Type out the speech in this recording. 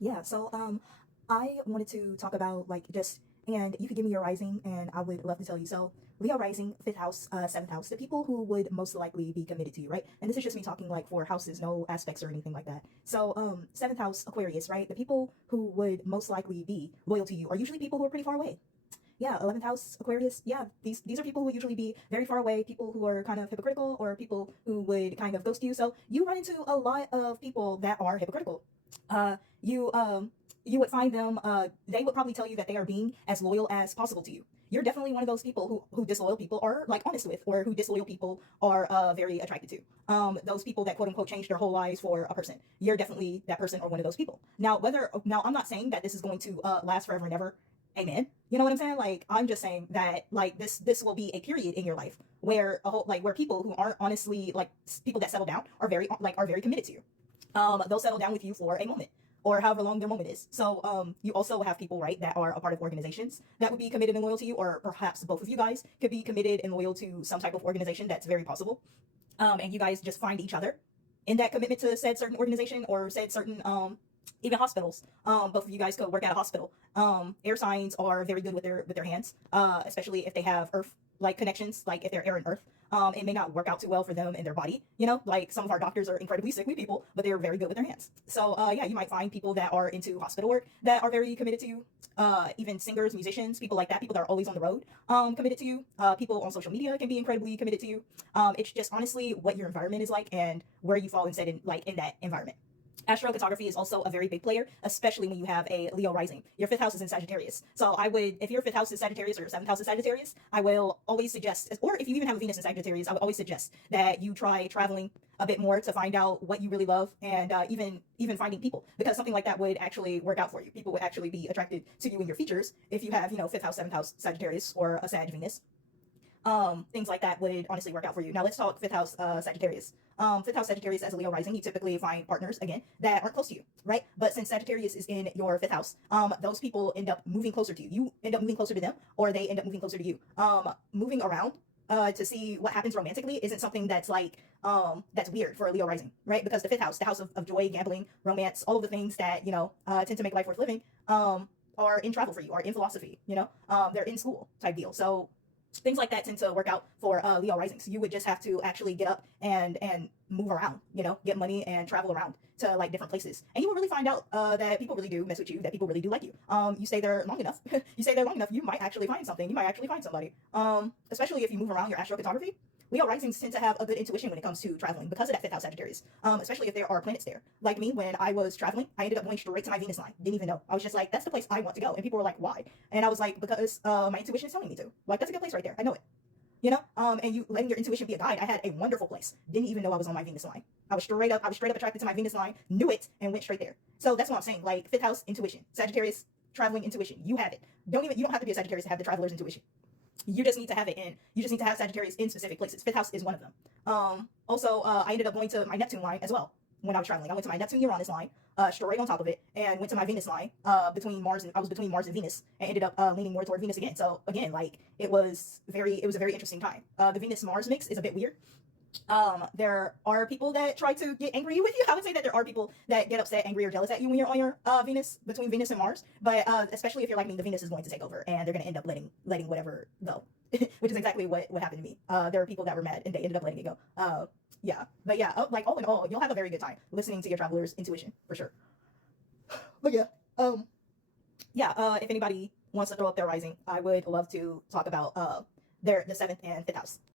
Yeah, so I wanted to talk about like just and you could give me your rising and I would love to tell you. So Leo rising, fifth house, seventh house, the people who would most likely be committed to you, right? And this is just me talking like for houses, no aspects or anything like that. So seventh house Aquarius, right? The people who would most likely be loyal to you are usually people who are pretty far away. Yeah, 11th house Aquarius. Yeah, these are people who usually be very far away, people who are kind of hypocritical or people who would kind of ghost you. So you run into a lot of people that are hypocritical. You would find them they would probably tell you that they are being as loyal as possible to you. You're definitely one of those people who disloyal people are like honest with, or who disloyal people are very attracted to. Those people that quote unquote change their whole lives for a person. You're definitely that person or one of those people. Now I'm not saying that this is going to last forever and ever. Amen. You know what I'm saying? Like I'm just saying that like this will be a period in your life where a whole like where people who aren't honestly like people that settle down are very committed to you. They'll settle down with you for a moment or however long their moment is. So you also have people, right, that are a part of organizations that would be committed and loyal to you, or perhaps both of you guys could be committed and loyal to some type of organization. That's very possible. And you guys just find each other in that commitment to said certain organization or said certain even hospitals. Both of you guys could work at a hospital. Air signs are very good with their hands, especially if they have earth like connections, like if they're air and earth. It may not work out too well for them in their body, you know, like some of our doctors are incredibly sickly people, but they're very good with their hands. So yeah, you might find people that are into hospital work that are very committed to you. Even singers, musicians, people like that, people that are always on the road, committed to you. People on social media can be incredibly committed to you. It's just honestly what your environment is like and where you fall instead in that environment. Astrocartography is also a very big player, especially when you have a Leo rising. Your fifth house is in Sagittarius. So I would, if your fifth house is Sagittarius or your seventh house is Sagittarius, I will always suggest, or if you even have a Venus in Sagittarius, I would always suggest that you try traveling a bit more to find out what you really love and even finding people, because something like that would actually work out for you. People would actually be attracted to you and your features if you have, you know, fifth house, seventh house Sagittarius or a Sag Venus. Things like that would honestly work out for you. Now let's talk fifth house Sagittarius. Fifth house Sagittarius as a Leo rising, you typically find partners again that aren't close to you, right? But since Sagittarius is in your fifth house, those people end up moving closer to you. You end up moving closer to them, or they end up moving closer to you. Moving around to see what happens romantically isn't something that's like that's weird for a Leo rising, right? Because the fifth house, the house of joy, gambling, romance, all of the things that tend to make life worth living, are in travel for you, are in philosophy. They're in school type deal. So things like that tend to work out for Leo risings. You would just have to actually get up and move around, get money and travel around to like different places, and you will really find out that people really do mess with you, that people really do like you. You stay there long enough, you might actually find something, you might actually find somebody. Especially if you move around your astrocartography. Leo risings tend to have a good intuition when it comes to traveling because of that fifth house Sagittarius. Especially if there are planets there. Like me, when I was traveling, I ended up going straight to my Venus line. Didn't even know. I was just like, that's the place I want to go. And people were like, why? And I was like, because my intuition is telling me to. Like, that's a good place right there. I know it. And you letting your intuition be a guide. I had a wonderful place. Didn't even know I was on my Venus line. I was straight up attracted to my Venus line, knew it, and went straight there. So that's what I'm saying. Like fifth house intuition, Sagittarius traveling intuition. You have it. You don't have to be a Sagittarius to have the traveler's intuition. You just need to have it in. You just need to have Sagittarius in specific places. Fifth house is one of them. Also, I ended up going to my Neptune line as well when I was traveling. I went to my Neptune Uranus line, straight on top of it, and went to my Venus line, I was between Mars and Venus, and ended up leaning more toward Venus again. So again, like it was a very interesting time. The Venus Mars mix is a bit weird. There are people that try to get angry with you. I would say that there are people that get upset, angry, or jealous at you when you're on your Venus, between Venus and Mars. But especially if you're like me, the Venus is going to take over, and they're going to end up letting whatever go, which is exactly what happened to me. There are people that were mad, and they ended up letting it go. Yeah, but yeah, like all in all, you'll have a very good time listening to your traveler's intuition for sure. But yeah, if anybody wants to throw up their rising, I would love to talk about the seventh and fifth house.